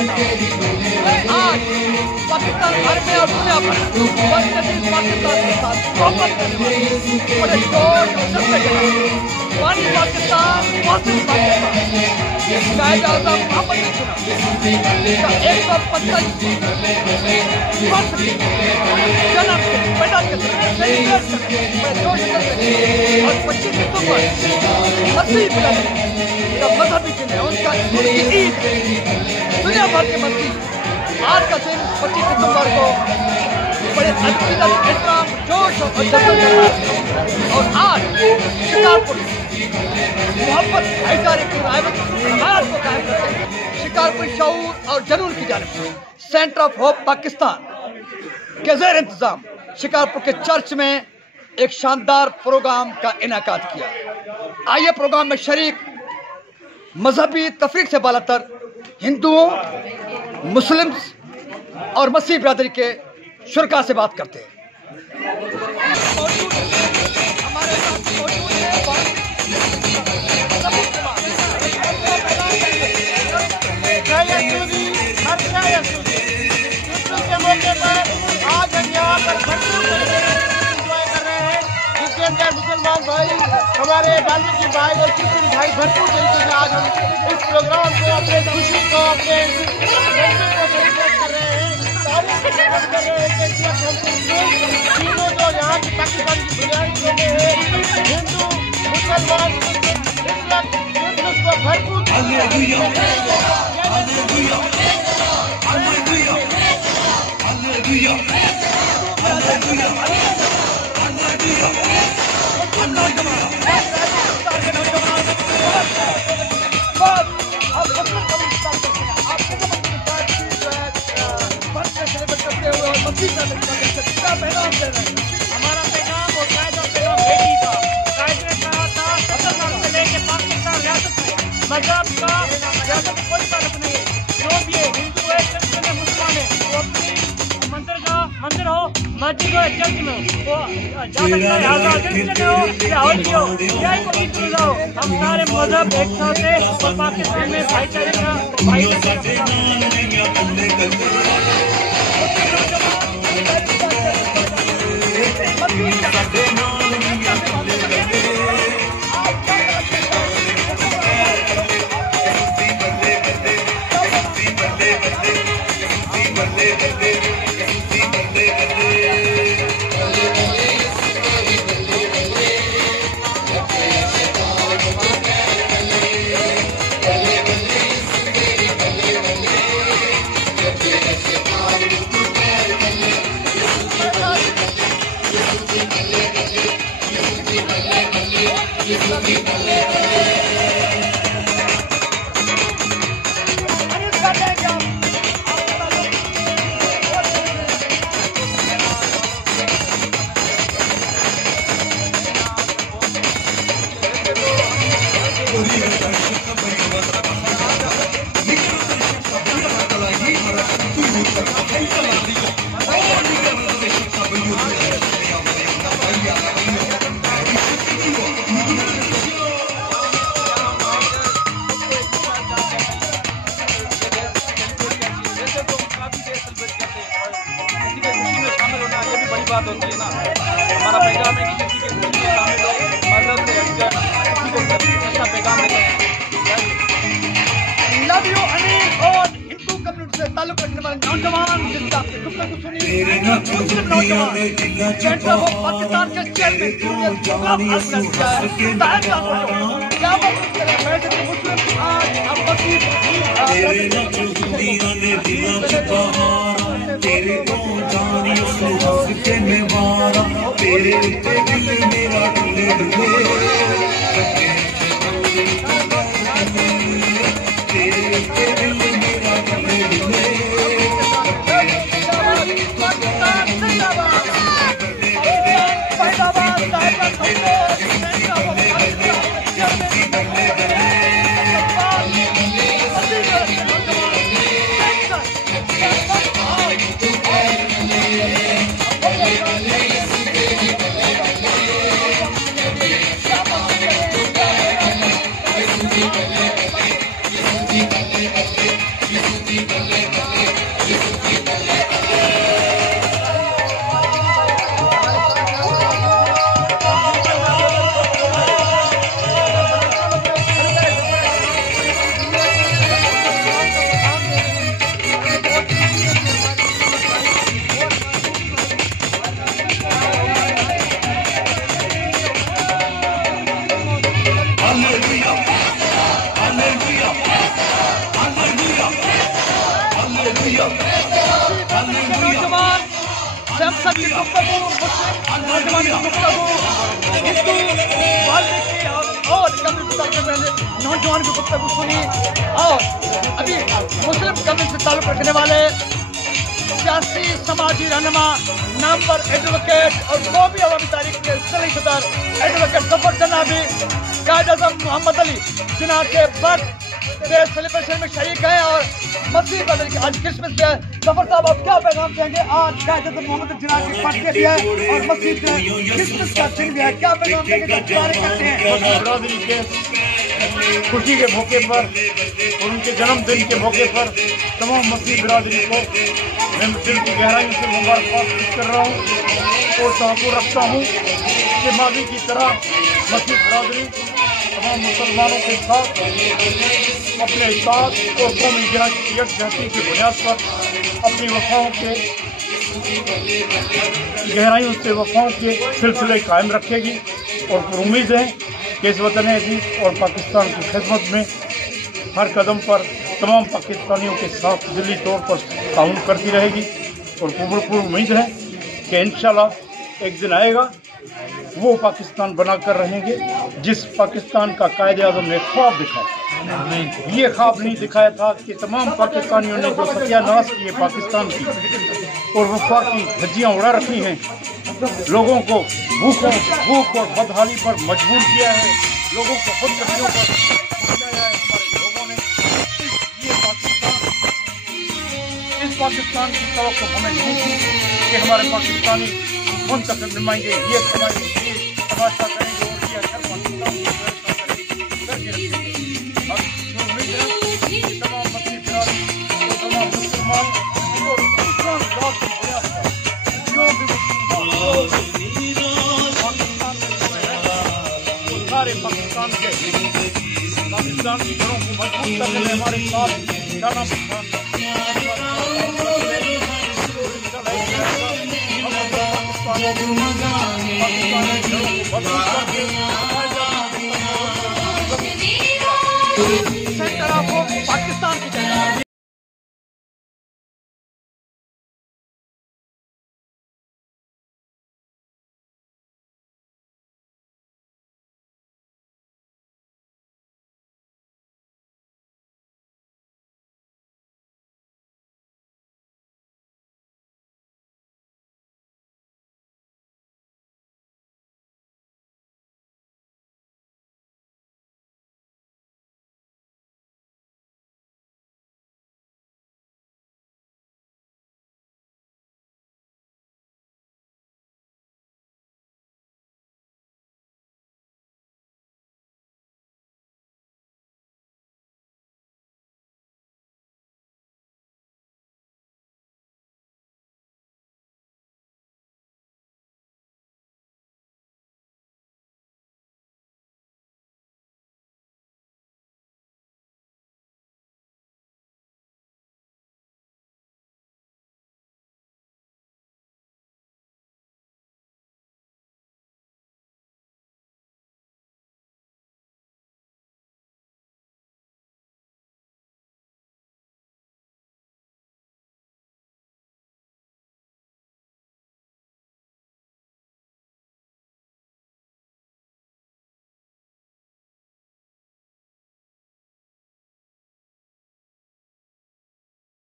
आज पाकिस्तान भर में और दुनिया भर पाकिस्तान के साथ मोहब्बत करने वाले बड़े जोश और जज्बे के साथ वन पाकिस्तान मुस्लिम पाकिस्तान कायद आज़म मोहम्मद ने चुना का 125 वर्ष की जन्म के पैदा के सेलिब्रेट करने बड़े जोश और 25 सितंबर मसीह का मजहबी दिन है, उनका ईद दुनिया भर के मसीह आज का दिन 25 सितंबर को बड़े अकीदत, एहतराम, जोश और जज्बे के साथ और आज शिकारपुर मोहब्बत भाईचारे की रवायत को कायम करते हैं शिकारपुर शऊर और जनून की जानिब से सेंटर ऑफ होप पाकिस्तान के ज़ेर इंतजाम शिकारपुर के चर्च में एक शानदार प्रोग्राम का इनेकाद किया। आइए प्रोग्राम में शरीक मजहबी तफरीक से बालातर हिंदुओं, मुस्लिम और मसीह बिरादरी के शुरका से बात करते हैं। हमारे साथ मौजूद है के मौके पर आज हम यहाँ पर भरपूर एंजॉय कर रहे हैं, जिसके अंदर मुसलमान भाई, हमारे बाल्मीकि भाई और क्रिश्चियन भाई भरपूर तरीके से आज हम इस प्रोग्राम को, अपने खुशी को, अपने को सेलिब्रेट कर रहे हैं, तारीफ कर रहे हैं कि तीनों जो यहाँ की पाकिस्तान की बुनियादी चीजें हैं, हिंदू, मुसलमान, इस वक्त को भरपूर हमारा पैगाम और कायदा पैगाम एक ही था। कायदे ने कहा था पाकिस्तान से लेके पाकिस्तान रियासत में मजहब का रियासत में कोई ताल्लुक नहीं है। जो भी है, हिंदू है, क्रिश्चियन है, मुसलमान है, वो अपनी मंदिर हो, मस्जिद हो, चर्च में हो, वो जा सकता है। आजाद क्रिश्चियन हो या हौली हो या कोई दूसरा हो, हम सारे मजहब एक साथ है और पाकिस्तान में भाईचारे का बात होती है ना। हमारा पैगाम है कि किसी के खुशी में शामिल हो, मदद से हटकर किसी को अच्छा पैगाम देते हैं। लव यू अनिल और हिंदू कम्युनिटी से ताल्लुक रखने वाले नौजवान जिनका आपने गुफ्तगू सुनी, मुस्लिम नौजवान सेंटर ऑफ पाकिस्तान के चेयरमैन तेरे को जानी उस के में मारा, तेरे पे दिल मेरा डुले डुले, तेरे पे दिल मेरा डुले डुले। Keep नौजवान सैमसंग की गुफ्तगू, मुस्लिम नौजवान की गुफ्तगू, हिंदू वाल्मीकि और नौजवान की गुफ्तगू सुनी। और अभी मुस्लिम कम्युनिटी से ताल्लुक रखने वाले सियासी समाजी रहनुमा नामवर एडवोकेट और कौमी अवामी तारीख के जिले सदर एडवोकेट जफर जनाबी, कायद आज़म मोहम्मद अली जिन्ना के बर्थ डे सेलिब्रेशन में शरीक हैं और मसीह बदल की आज क्रिसमस डे। जफर साहब आप क्या पैगाम देंगे? आज कायद आज़म मोहम्मद जिन्ना की बर्थडे भी है और मसीह डे क्रिसमस का दिन भी है, क्या पैगाम देंगे? करते हैं बरादरी के खुशी के मौके पर और उनके जन्मदिन के मौके पर तमाम मसीह बिरादरी को मैं दिल की गहराई से मुबारकबाद पेश कर रहा हूँ और तवक्कुल रखता हूँ कि माजी की तरह मसीह बिरादरी तमाम मुसलमानों के साथ अपने इत्तेहाद और कौमी यकजहती की बुनियाद पर अपनी वफ़ाओं के गहराइयों से वफ़ाओं के सिलसिले कायम रखेगी और उम्मीद है कि इस वतन अज़ीज़ और पाकिस्तान की खिदमत में हर कदम पर तमाम पाकिस्तानियों के साथ दिली तौर पर ताउन करती रहेगी और पूरी उम्मीद है कि इंशाल्लाह एक दिन आएगा वो पाकिस्तान बनाकर रहेंगे जिस पाकिस्तान का कायद आज़म ने ख्वाब दिखाया। ये ख्वाब नहीं दिखाया था कि तमाम पाकिस्तानियों ने जो सत्यानाश किए पाकिस्तान की और वफा की धज्जियाँ उड़ा रखी हैं, लोगों को भूख और बदहाली पर मजबूर किया है, लोगों को खुदकुशियों पर पहुंचाया है हमारे लोगों ने। इस पाकिस्तान की तवक्को हमें नहीं थी कि हमारे पाकिस्तानी मुंतखब नुमाइंदे ये तमाशा करेंगे और ये अच्छा पाकिस्तान की व्यवस्था करेंगे। तमाम मसीह बिरादरी और तमाम मुसलमान और इस्लाम ज़ात की बुनियाद पर जो भी सारे पाकिस्तान की घरों को मजबूत करने में हमारे साथ जाना पड़ता